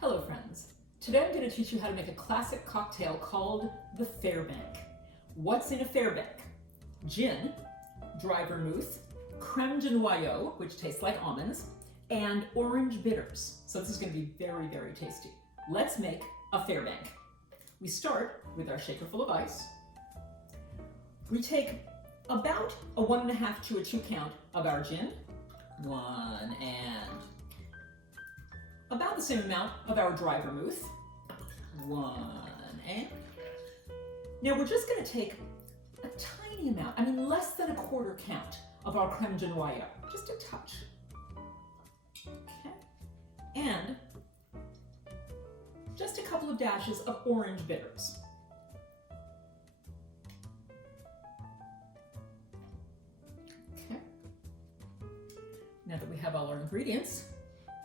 Hello friends. Today I'm going to teach you how to make a classic cocktail called the Fairbank. What's in a Fairbank? Gin, dry vermouth, creme de noyau, which tastes like almonds, and orange bitters. So this is going to be very, very tasty. Let's make a Fairbank. We start with our shaker full of ice. We take about a 1.5 to a 2 count of our gin. 1 and about the same amount of our dry vermouth. 1 and. Now we're just going to take a tiny amount, less than a 1/4 count of our creme de noyau, just a touch. Okay. And just a couple of dashes of orange bitters. Okay. Now that we have all our ingredients,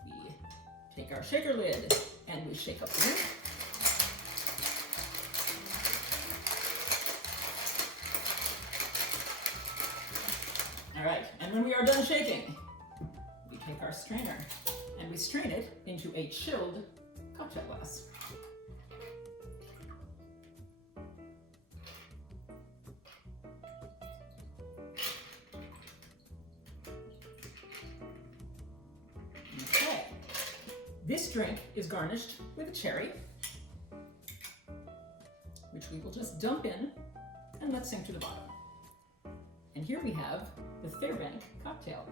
we take our shaker lid and we shake up the drink. All right, and when we are done shaking, we take our strainer and we strain it into a chilled cocktail glass. Okay, this drink is garnished with a cherry, which we will just dump in and let sink to the bottom. And here we have the Fairbank cocktail.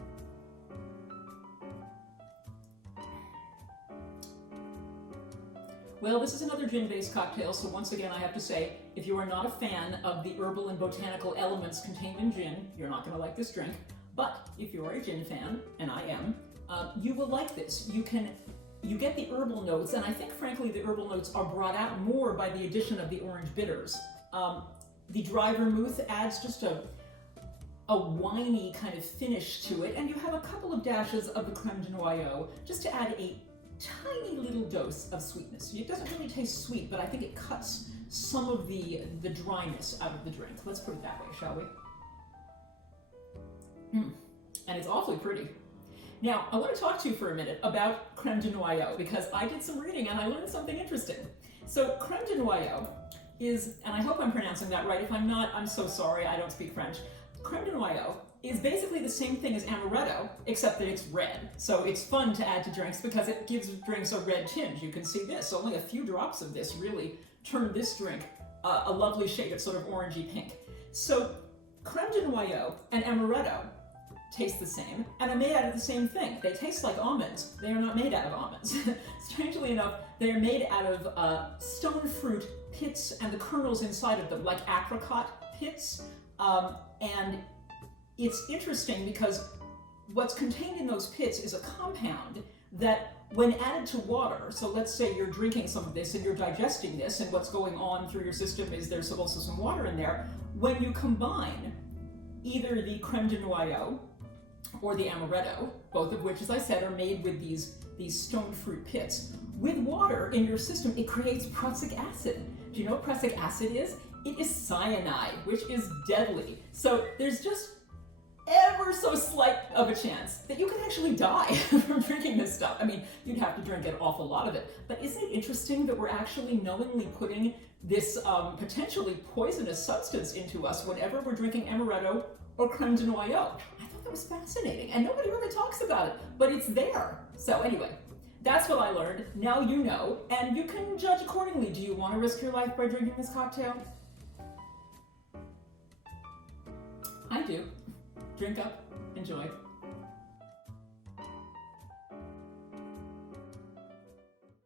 Well, this is another gin-based cocktail, so once again I have to say, if you are not a fan of the herbal and botanical elements contained in gin, you're not going to like this drink. But if you are a gin fan, and I am, you will like this. You get the herbal notes, and I think frankly the herbal notes are brought out more by the addition of the orange bitters. The dry vermouth adds just a winey kind of finish to it, and you have a couple of dashes of the creme de noyau just to add a tiny little dose of sweetness. It doesn't really taste sweet, but I think it cuts some of the dryness out of the drink. Let's put it that way, shall we? And it's awfully pretty. Now, I want to talk to you for a minute about creme de noyau, because I did some reading and I learned something interesting. So creme de noyau is, and I hope I'm pronouncing that right. If I'm not, I'm so sorry, I don't speak French. Creme de noyau is basically the same thing as amaretto, except that it's red. So it's fun to add to drinks because it gives drinks a red tinge. You can see this. Only a few drops of this really turn this drink a lovely shade of sort of orangey pink. So creme de noyau and amaretto taste the same and are made out of the same thing. They taste like almonds. They are not made out of almonds. Strangely enough, they are made out of stone fruit pits and the kernels inside of them, like apricot pits. And it's interesting because what's contained in those pits is a compound that when added to water, so let's say you're drinking some of this and you're digesting this, and what's going on through your system is there's also some water in there. When you combine either the creme de noyau or the amaretto, both of which, as I said, are made with these stone fruit pits, with water in your system, it creates prussic acid. Do you know what prussic acid is? It is cyanide, which is deadly. So there's just ever so slight of a chance that you can actually die from drinking this stuff. You'd have to drink an awful lot of it. But isn't it interesting that we're actually knowingly putting this potentially poisonous substance into us whenever we're drinking amaretto or creme de noyau? I thought that was fascinating, and nobody really talks about it, but it's there. So anyway, that's what I learned. Now you know, and you can judge accordingly. Do you want to risk your life by drinking this cocktail? I do. Drink up, enjoy.